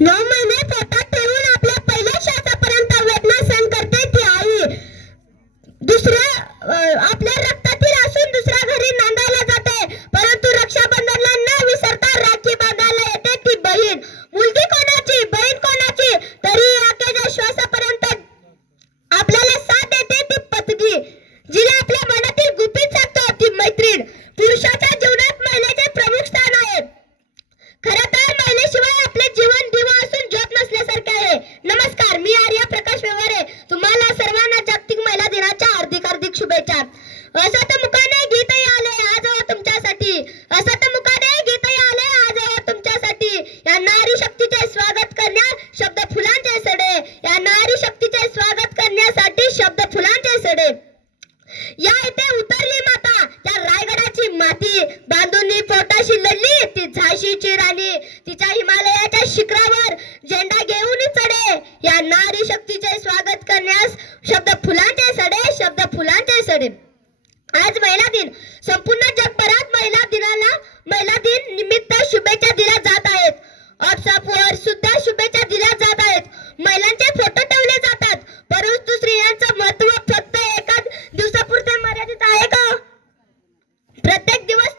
9 महिने पोटात ठेवून आपल्या पहिल्या श्वासापर्यंत वेदना सहन करते ती आई. आपल्या रक्तातील असून दुसऱ्या घरी नांदायला जाते, परंतु रक्षाबंधनला न विसरता राखी बांधायला येते ती बहीण. मुलगी कोणाची, बहीण कोणाची, तरी अखेरच्या श्वासापर्यंत आपल्याला साथ देते ती पत्नी. जिला आपल्या मनातील गुपित सांगतो ती मैत्रीण. पुरुषाच्या जीवनात महिलेचे प्रमुख स्थान आहे. खरं तर महिलेशिवाय आपले जीवन दिवा असून ज्योत नसल्यासारखे आहे. नमस्कार, मी आर्या प्रकाश व्यवहारे. तुम्हाला सर्वांना जागतिक महिला दिनाच्या हार्दिक शुभेच्छा. असत मुखाने गीतही आले आज तुमच्यासाठी, असत मुखाने गीतही आले आज तुमच्यासाठी. या नारी शक्तीचे स्वागत करण्यास शब्द फुलांचे सडे, या नारी शक्तीचे स्वागत करण्यासाठी शब्द फुलांचे सडे. या इथे उतरली माता त्या रायगडाची माती, बांधून पोटाशी लढली ती झाशीची राणी. तिच्या हिमालयाच्या शिखरावर झेंडा घेऊन चढे. या नारी शक्तीचे स्वागत करण्यास शब्द फुलांचे सडे, शब्द फुलांचे सडे. आज महिला दिन. संपूर्ण जगभरात महिला दिन निमित्त शुभेच्छा दिल्या जात आहेत. व्हॉट्सअपवर सुद्धा शुभेच्छा दिल्या जात आहेत. महिलांचे फोटो ठेवले जातात, परंतु स्त्रियांचं महत्त्व फक्त एका दिवसापुरते मर्यादित आहे का? प्रत्येक दिवस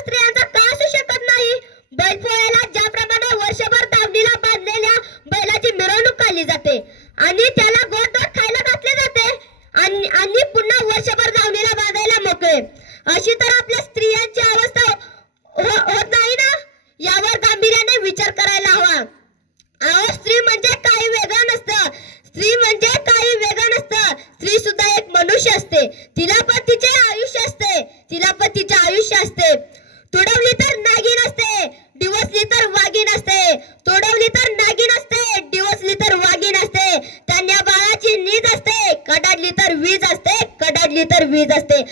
स्त्रियांचा का असू शकत नाही? बैलपोळ्याला ज्याप्रमाणे वर्षभर दावणीला बांधलेल्या बैलाची मिरवणूक काढली जाते आणि त्याला गोड खायला घातले जाते आणि पुन्हा वर्षभर दावणीला बांधायला मोकळे, अशी तर आपल्या स्त्रियांची अवस्था होत नाही ना? यावर गांभीर्याने विचार करायला हवा. स्त्री म्हणजे काही वेगळं नसतं. स्त्री म्हणजे काही वेगळं नसतं. स्त्री सुद्धा एक मनुष्य असते. तिला पण तिचे आयुष्य असते. तिला पण तिचे आयुष्य असते. तुडवली तर नागिन असते, डिवसली तर वाघीण असते. तुडवली तर नागिन असते, डिवसली तर वाघीण असते. कन्या बाळाची नीज असते, कडाडली तर वीज असते, कडाडली तर वीज असते.